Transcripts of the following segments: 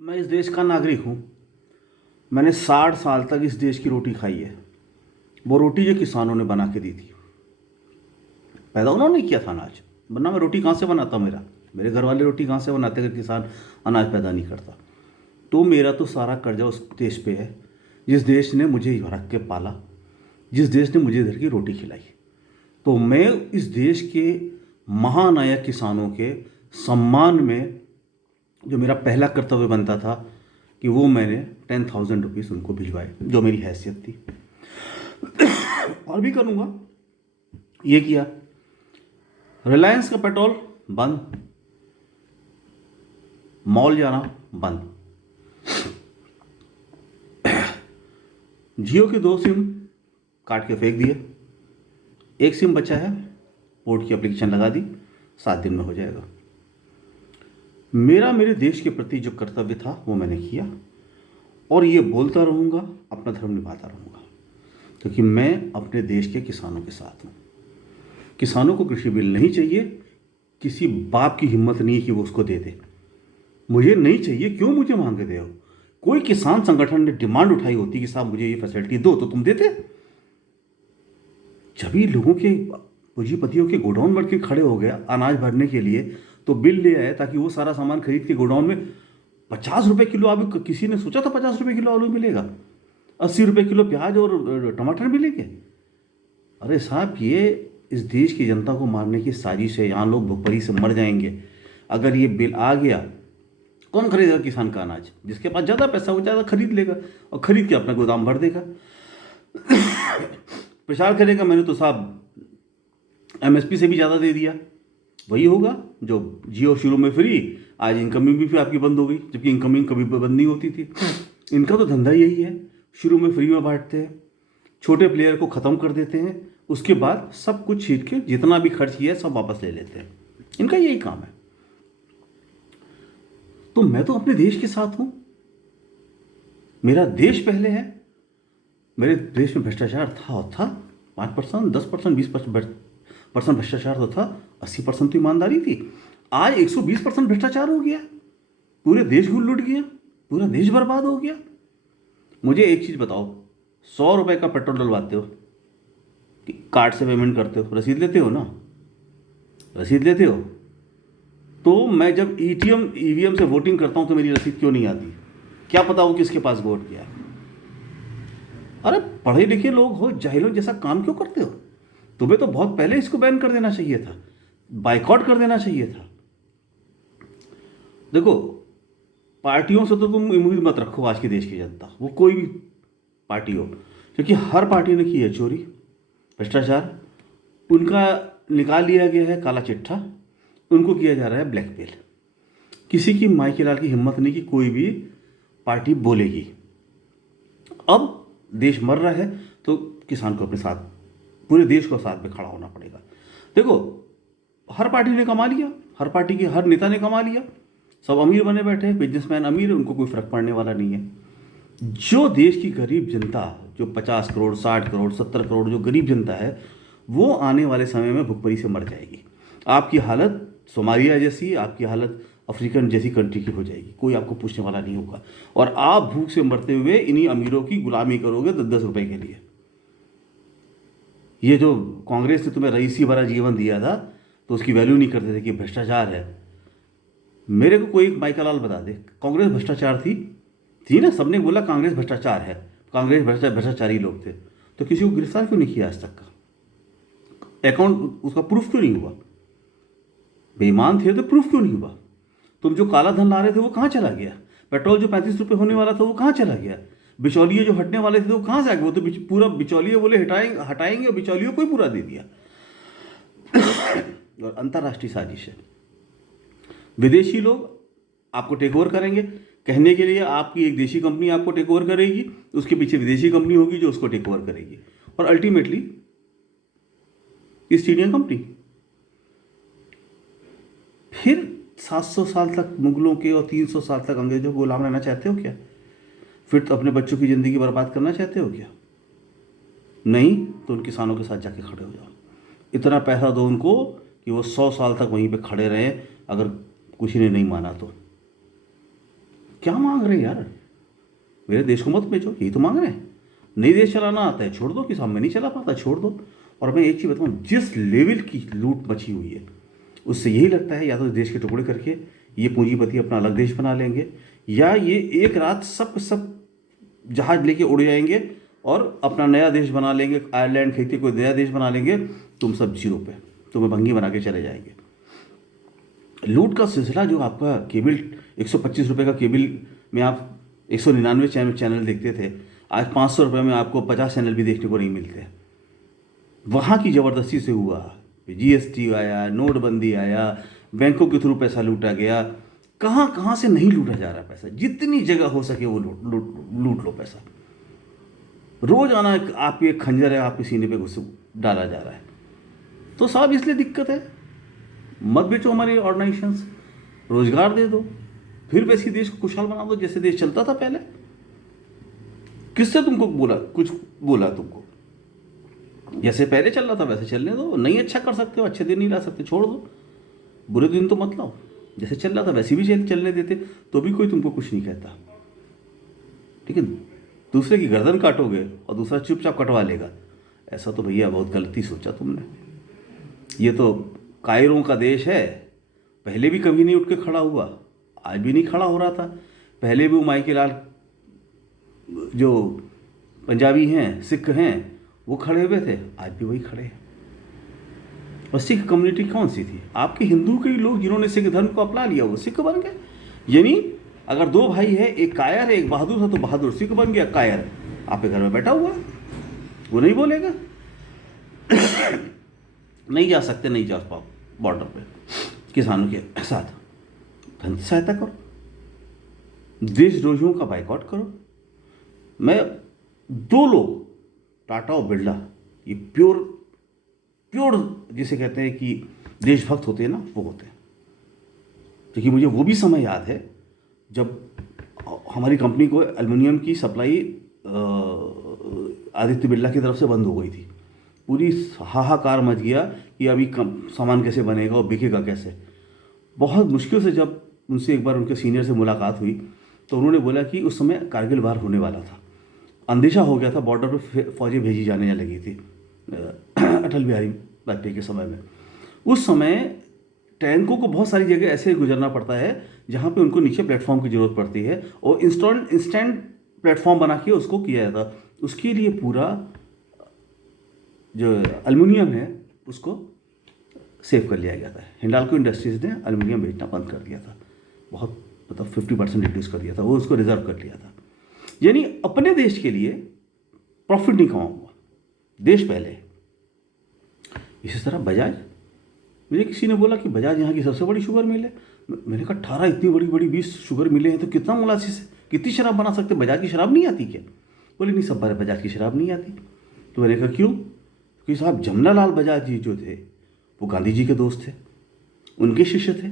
मैं इस देश का नागरिक हूँ। मैंने 60 साल तक इस देश की रोटी खाई है। वो रोटी जो किसानों ने बना के दी थी, पैदा उन्होंने किया था अनाज, वरना मैं रोटी कहाँ से बनाता? मेरे घर वाले रोटी कहाँ से बनाते अगर किसान अनाज पैदा नहीं करता? तो मेरा तो सारा कर्जा उस देश पे है जिस देश ने मुझे रख के पाला, जिस देश ने मुझे इधर की रोटी खिलाई। तो मैं इस देश के महानायक किसानों के सम्मान में जो मेरा पहला कर्तव्य बनता था कि वो मैंने 10,000 रुपीज़ उनको भिजवाए, जो मेरी हैसियत थी। और भी करूँगा। ये किया। रिलायंस का पेट्रोल बंद, मॉल जाना बंद, जियो के 2 सिम काट के फेंक दिए, एक सिम बचा है, पोर्ट की एप्लीकेशन लगा दी, 7 दिन में हो जाएगा। मेरे देश के प्रति जो कर्तव्य था वो मैंने किया और ये बोलता रहूँगा, अपना धर्म निभाता रहूँगा, क्योंकि मैं अपने देश के किसानों के साथ हूँ। किसानों को कृषि बिल नहीं चाहिए, किसी बाप की हिम्मत नहीं है कि वो उसको दे दे। मुझे नहीं चाहिए, क्यों मुझे मांग के दे हो? कोई किसान संगठन ने डिमांड उठाई होती कि साहब मुझे ये फैसिलिटी दो, तो तुम देते। जब ही लोगों के पूंजीपतियों के गोडाउन में के खड़े हो गया अनाज भरने के लिए, तो बिल ले आए ताकि वो सारा सामान खरीद के गोडाउन में 50 रुपये किलो। अभी किसी ने सोचा था 50 रुपये किलो आलू मिलेगा, 80 रुपये किलो प्याज और टमाटर मिलेंगे? अरे साहब, ये इस देश की जनता को मारने की साजिश है। यहाँ लोग भुखमरी से मर जाएंगे। अगर ये बिल आ गया, कौन खरीदेगा किसान का अनाज? जिसके पास ज़्यादा पैसा वो ज़्यादा खरीद लेगा और खरीद के अपना गोदाम भर देगा। प्रचार करेगा मैंने तो साहब एमएसपी से भी ज़्यादा दे दिया। वही होगा जो जियो शुरू में फ्री, आज इनकमिंग भी आपकी बंद हो गई, जबकि इनकमिंग कभी बंद नहीं होती थी। इनका तो धंधा यही है, शुरू में फ्री में बांटते हैं, छोटे प्लेयर को ख़त्म कर देते हैं, उसके बाद सब कुछ छीट के जितना भी खर्च किया है सब वापस ले लेते हैं। इनका यही काम है। तो मैं तो अपने देश के साथ हूँ, मेरा देश पहले है। मेरे देश में भ्रष्टाचार था 5%, 10%, 20% भ्रष्टाचार तो था, 80% तो ईमानदारी थी। आज 120% भ्रष्टाचार हो गया, पूरे देश को लूट गया, पूरा देश बर्बाद हो गया। मुझे एक चीज़ बताओ, 100 रुपये का पेट्रोल डलवाते हो, कार्ड से पेमेंट करते हो, रसीद लेते हो ना? रसीद लेते हो। तो मैं जब ईवीएम से वोटिंग करता हूँ तो मेरी रसीद क्यों नहीं आती? क्या पता वो किसके पास वोट किया है? अरे पढ़े लिखे लोग हो, जाहिलों जैसा काम क्यों करते हो? तुम्हें तो बहुत पहले इसको बैन कर देना चाहिए था, बाइकआउट कर देना चाहिए था। देखो, पार्टियों से तो तुम उम्मीद मत रखो, आज के देश की जनता, वो कोई भी पार्टी हो, क्योंकि हर पार्टी ने की है चोरी, भ्रष्टाचार। उनका निकाल लिया गया है काला चिट्ठा, उनको किया जा रहा है ब्लैकमेल। किसी की माई के लाल की हिम्मत नहीं कि कोई भी पार्टी बोलेगी। अब देश मर रहा है तो किसान को अपने साथ, पूरे देश को साथ में खड़ा होना पड़ेगा। देखो, हर पार्टी ने कमा लिया, हर पार्टी के हर नेता ने कमा लिया, सब अमीर बने बैठे हैं, बिजनेसमैन अमीर है, उनको कोई फर्क पड़ने वाला नहीं है। जो देश की गरीब जनता, जो 50 करोड़, 60 करोड़, 70 करोड़ जो गरीब जनता है, वो आने वाले समय में भुखमरी से मर जाएगी। आपकी हालत सोमालिया जैसी, आपकी हालत अफ्रीकन जैसी कंट्री की हो जाएगी। कोई आपको पूछने वाला नहीं होगा और आप भूख से मरते हुए इन्हीं अमीरों की गुलामी करोगे 10-10 रुपए के लिए। ये जो कांग्रेस ने तुम्हें रईसी भरा जीवन दिया था तो उसकी वैल्यू नहीं करते थे कि भ्रष्टाचार है। मेरे को कोई माइकल लाल बता दे, कांग्रेस भ्रष्टाचार थी ना? सबने बोला कांग्रेस भ्रष्टाचार है, कांग्रेस भ्रष्टाचारी लोग थे, तो किसी को गिरफ्तार क्यों नहीं किया आज तक का? अकाउंट उसका प्रूफ क्यों नहीं हुआ? बेईमान थे तो प्रूफ क्यों नहीं हुआ? तुम जो काला धन ला रहे थे वो कहाँ चला गया? पेट्रोल जो 35 रुपये होने वाला था वो कहाँ चला गया? बिचौलिए जो हटने वाले थे वो कहाँ से आ गए? वो तो पूरा बिचौलिए बोले हटाएंगे और बिचौलियों को ही पूरा दे दिया। और अंतर्राष्ट्रीय साजिश है। विदेशी लोग आपको टेक ओवर करेंगे, कहने के लिए आपकी एक देशी कंपनी आपको टेक ओवर करेगी, उसके पीछे विदेशी कंपनी होगी जो उसको टेक ओवर करेगी, और अल्टीमेटली ईस्ट इंडियन कंपनी। फिर 700 साल तक मुगलों के और 300 साल तक अंग्रेजों को गुलाम रहना चाहते हो क्या? फिर तो अपने बच्चों की ज़िंदगी बर्बाद करना चाहते हो क्या? नहीं तो उन किसानों के साथ जाके खड़े हो जाओ, इतना पैसा दो उनको कि वो 100 साल तक वहीं पे खड़े रहें, अगर किसी ने नहीं माना तो। क्या मांग रहे हैं यार? मेरे देश को मत बेचो, यही तो मांग रहे हैं। नहीं देश चलाना आता है छोड़ दो, किसान में नहीं चला पाता छोड़ दो। और मैं एक चीज़ बताऊँ, जिस लेवल की लूट मची हुई है उससे यही लगता है या तो देश के टुकड़े करके ये पूंजीपति अपना अलग देश बना लेंगे, या ये एक रात सब जहाज लेके उड़ जाएंगे और अपना नया देश बना लेंगे, आयरलैंड खरीद के कोई नया देश बना लेंगे, तुम सब जीरो पे, तुम्हें भंगी बना के चले जाएंगे। लूट का सिलसिला जो आपका केबल 125 रुपये का केबल में आप 199 चैनल देखते थे, आज 500 रुपये में आपको 50 चैनल भी देखने को नहीं मिलते। वहाँ की ज़बरदस्ती से हुआ, जीएसटी आया, नोटबंदी आया, बैंकों के थ्रू पैसा लूटा गया। कहाँ कहाँ से नहीं लूटा जा रहा पैसा, जितनी जगह हो सके वो लूट लो पैसा। रोजाना आपके एक खंजर है आपके सीने पे घुस डाला जा रहा है। तो साहब इसलिए दिक्कत है, मत बेचो हमारी ऑर्गेनाइजेशंस, रोजगार दे दो, फिर वैसे देश को खुशहाल बना दो जैसे देश चलता था पहले। किससे तुमको बोला, कुछ बोला तुमको? जैसे पहले चल रहा था वैसे चलने दो। नहीं अच्छा कर सकते हो, अच्छे दिन नहीं ला सकते, छोड़ दो, बुरे दिन तो मत लाओ। जैसे चल रहा था वैसे भी चलने देते तो भी कोई तुमको कुछ नहीं कहता। ठीक है, दूसरे की गर्दन काटोगे और दूसरा चुपचाप कटवा लेगा, ऐसा तो भैया बहुत गलती सोचा तुमने। ये तो कायरों का देश है, पहले भी कभी नहीं उठ के खड़ा हुआ, आज भी नहीं खड़ा हो रहा था। पहले भी उमाई के लाल जो पंजाबी हैं, सिख हैं, वो खड़े हुए थे, आज भी वही खड़े हैं। और सिख कम्युनिटी कौन सी थी? आपके हिंदू के ही लोग जिन्होंने सिख धर्म को अपना लिया वो सिख बन गए। यानी अगर दो भाई है, एक कायर है एक बहादुर है, तो बहादुर सिख बन गया, कायर आपके घर में बैठा हुआ, वो नहीं बोलेगा। नहीं जा सकते, नहीं जा पाओ बॉर्डर पे किसानों के साथ, धन की सहायता करो, देशद्रोहियों का बाइकआउट करो। मैं दो लोग, टाटा और बिरला, ये प्योर जिसे कहते हैं कि देशभक्त होते हैं ना, वो होते हैं। क्योंकि मुझे वो भी समय याद है जब हमारी कंपनी को एल्युमिनियम की सप्लाई आदित्य बिरला की तरफ से बंद हो गई थी। पूरी हाहाकार मच गया कि अभी सामान कैसे बनेगा और बिकेगा कैसे। बहुत मुश्किल से जब उनसे एक बार उनके सीनियर से मुलाकात हुई तो उन्होंने बोला कि उस समय कारगिल वार होने वाला था, अंदेशा हो गया था, बॉर्डर पर फौजें भेजी जाने लगी थी अटल बिहारी वाजपेयी के समय में। उस समय टैंकों को बहुत सारी जगह ऐसे गुजरना पड़ता है जहाँ पे उनको नीचे प्लेटफॉर्म की ज़रूरत पड़ती है, और इंस्टेंट प्लेटफॉर्म बना के उसको किया जाता। उसके लिए पूरा जो एल्युमिनियम है उसको सेव कर लिया गया था। हिंडाल्को इंडस्ट्रीज़ ने एल्युमिनियम बेचना बंद कर दिया था, बहुत मतलब 50% रिड्यूस कर दिया था, वो उसको रिजर्व कर लिया था। यानी अपने देश के लिए प्रॉफिट नहीं कमाऊंगा, देश पहले। इसी तरह बजाज, मुझे किसी ने बोला कि बजाज यहाँ की सबसे बड़ी शुगर मिल है। मैंने कहा 18 इतनी बड़ी बड़ी 20 शुगर मिले हैं तो कितना मोलासिस है, कितनी शराब बना सकते, बजाज की शराब नहीं आती क्या? बोले नहीं सब बजाज की शराब नहीं आती। तो मैंने कहा क्यों? क्योंकि साहब जमनालाल बजाज जी जो थे वो गांधी जी के दोस्त थे, उनके शिष्य थे,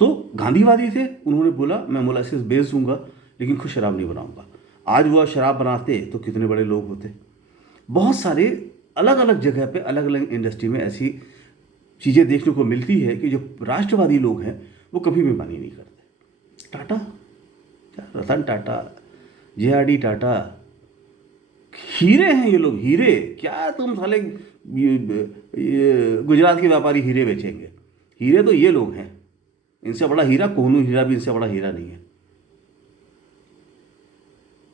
तो गांधीवादी थे। उन्होंने बोला मैं मोलासिस बेच दूंगा लेकिन खुद शराब नहीं बनाऊंगा। आज वो शराब बनाते तो कितने बड़े लोग होते। बहुत सारे अलग अलग जगह पे अलग अलग इंडस्ट्री में ऐसी चीज़ें देखने को मिलती है कि जो राष्ट्रवादी लोग हैं वो कभी भी मानी नहीं करते। टाटा, रतन टाटा, JRD टाटा, हीरे हैं ये लोग, हीरे। क्या तुम साले गुजरात के व्यापारी हीरे बेचेंगे? हीरे तो ये लोग हैं, इनसे बड़ा हीरा कोहनू हीरा भी इनसे बड़ा हीरा नहीं है।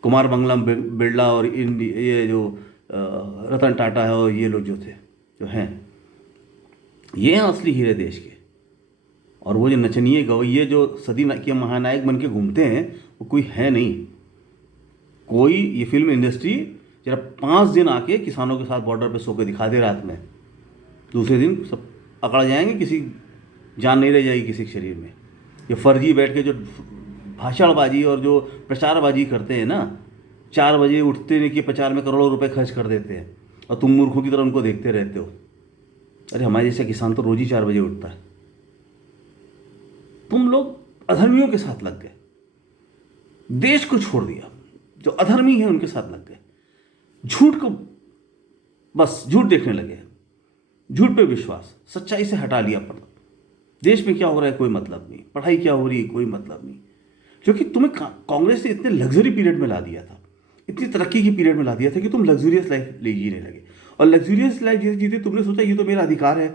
कुमार मंगलम बिरला और ये जो रतन टाटा है और ये लोग जो थे जो हैं, ये हैं असली हीरे देश के। और वो जो नचनिए गवैये जो सदी के महानायक बन के घूमते हैं वो कोई है नहीं। कोई ये फिल्म इंडस्ट्री जरा 5 दिन आके किसानों के साथ बॉर्डर पे सो के दिखा दे रात में, दूसरे दिन सब अकड़ जाएंगे, किसी जान नहीं रह जाएगी किसी के शरीर में। ये फर्जी बैठ के जो भाषणबाजी और जो प्रचारबाजी करते हैं ना, 4 बजे उठते नहीं कि प्रचार में करोड़ों रुपए खर्च कर देते हैं और तुम मूर्खों की तरह उनको देखते रहते हो। अरे हमारे जैसे किसान तो रोज ही 4 बजे उठता है। तुम लोग अधर्मियों के साथ लग गए, देश को छोड़ दिया, जो अधर्मी है उनके साथ लग गए, झूठ को बस झूठ देखने लगे, झूठ पे विश्वास, सच्चाई से हटा लिया। पर देश में क्या हो रहा है कोई मतलब नहीं, पढ़ाई क्या हो रही है कोई मतलब नहीं। क्योंकि तुम्हें कांग्रेस ने इतने लग्जरी पीरियड में ला दिया था, इतनी तरक्की की पीरियड में ला दिया था कि तुम लग्जूरियस लाइफ ले जीने लगे। और लग्जूरियस लाइफ जीते तुमने सोचा ये तो मेरा अधिकार है,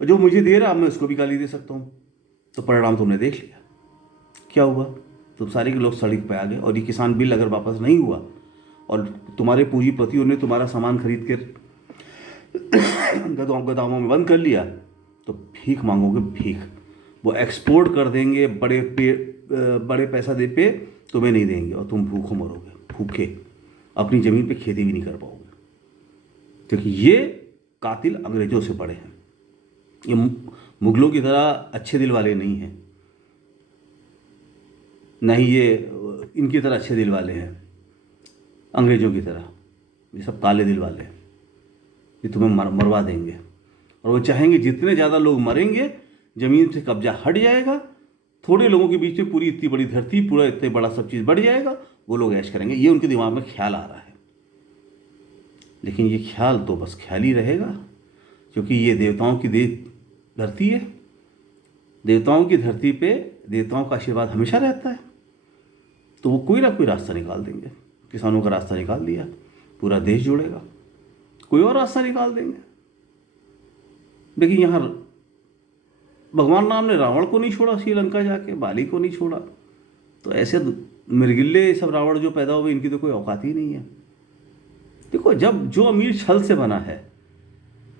और जो मुझे दे रहा मैं उसको भी गाली दे सकता हूँ। तो परिणाम तुमने देख लिया, क्या हुआ? तुम सारे के लोग सड़क पे आ गए, और ये किसान बिल अगर वापस नहीं हुआ और तुम्हारे पूंजीपतियों ने तुम्हारा सामान खरीद कर गोदामों में बंद कर लिया, तो भीख मांगोगे, भीख। वो एक्सपोर्ट कर देंगे बड़े पैसा दे पे, तुम्हें नहीं देंगे, और तुम भूखों मरोगे, भूखे अपनी ज़मीन पे खेती भी नहीं कर पाओगे। क्योंकि ये कातिल अंग्रेज़ों से बड़े हैं, ये मुगलों की तरह अच्छे दिल वाले नहीं हैं, नहीं ये इनकी तरह अच्छे दिल वाले हैं, अंग्रेज़ों की तरह। ये सब काले दिल वाले हैं, ये तुम्हें मरवा देंगे। और वो चाहेंगे जितने ज़्यादा लोग मरेंगे, ज़मीन से कब्जा हट जाएगा, थोड़े लोगों के बीच में पूरी इतनी बड़ी धरती, पूरा इतने बड़ा सब चीज़ बढ़ जाएगा, वो लोग ऐश करेंगे। ये उनके दिमाग में ख्याल आ रहा है, लेकिन ये ख्याल तो बस ख्याल ही रहेगा, क्योंकि ये देवताओं की धरती है। देवताओं की धरती पे देवताओं का आशीर्वाद हमेशा रहता है, तो वो कोई ना कोई रास्ता निकाल देंगे। किसानों का रास्ता निकाल दिया, पूरा देश जुड़ेगा, कोई और रास्ता निकाल देंगे। देखिए, यहाँ भगवान राम ने रावण को नहीं छोड़ा, श्रीलंका जाके बाली को नहीं छोड़ा, तो ऐसे मृगिल्ले सब रावण जो पैदा हुए, इनकी तो कोई औकात ही नहीं है। देखो, जब जो अमीर छल से बना है,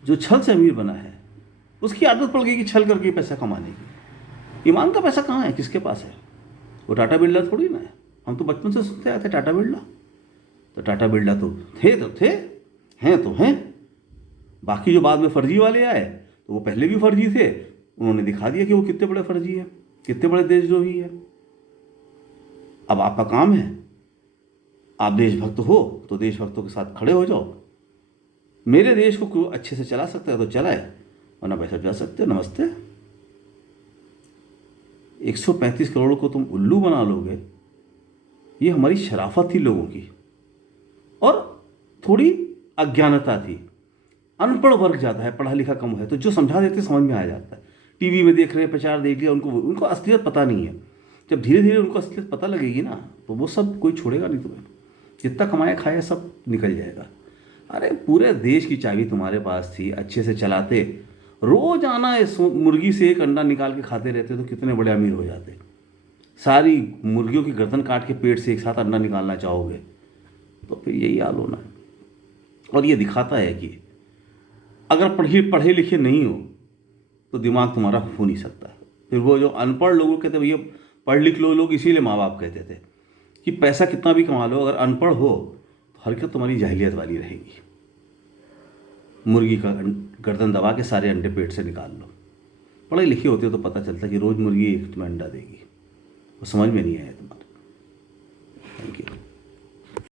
जो छल से अमीर बना है, उसकी आदत पड़ गई कि छल करके पैसा कमाने की। ईमान का पैसा कहाँ है, किसके पास है? वो टाटा बिरला थोड़ी ना है। हम तो बचपन से सुनते आए थे टाटा बिरला, तो टाटा बिरला तो थे, हैं तो हैं। बाकी जो बाद में फर्जी वाले आए, तो वो पहले भी फर्जी थे, उन्होंने दिखा दिया कि वो कितने बड़े फर्जी हैं, कितने बड़े देशद्रोही है। अब आपका काम है, आप देशभक्त हो तो देशभक्तों के साथ खड़े हो जाओ। मेरे देश को अच्छे से चला सकता है तो चलाए, वरना पैसा जा सकते हो। नमस्ते। 135 करोड़ को तुम उल्लू बना लोगे, ये हमारी शराफत थी लोगों की, और थोड़ी अज्ञानता थी। अनपढ़ वर्ग ज़्यादा है, पढ़ा लिखा कम है, तो जो समझा देते समझ में आ जाता है। टीवी में देख रहे हैं, प्रचार देख लिया, उनको असलियत पता नहीं है। जब धीरे धीरे उनको असलियत पता लगेगी ना, तो वो सब कोई छोड़ेगा नहीं तुम्हें। जितना कमाया खाया सब निकल जाएगा। अरे पूरे देश की चाबी तुम्हारे पास थी, अच्छे से चलाते, रोज आना मुर्गी से एक अंडा निकाल के खाते रहते, तो कितने बड़े अमीर हो जाते। सारी मुर्गियों की गर्दन काट के पेट से एक साथ अंडा निकालना चाहोगे, तो फिर यही हाल होना है। और ये दिखाता है कि अगर पढ़े लिखे नहीं हो तो दिमाग तुम्हारा हो नहीं सकता। फिर वो जो अनपढ़ लोग कहते भैया पढ़ लिख लो, लोग इसीलिए माँ बाप कहते थे कि पैसा कितना भी कमा लो, अगर अनपढ़ हो तो हरकत तुम्हारी जाहिलियत वाली रहेगी। मुर्गी का गर्दन दबा के सारे अंडे पेट से निकाल लो। पढ़े लिखे होते हो तो पता चलता कि रोज़ मुर्गी एक तुम्हें अंडा देगी, वो समझ में नहीं आया तुम्हारे। Thank you.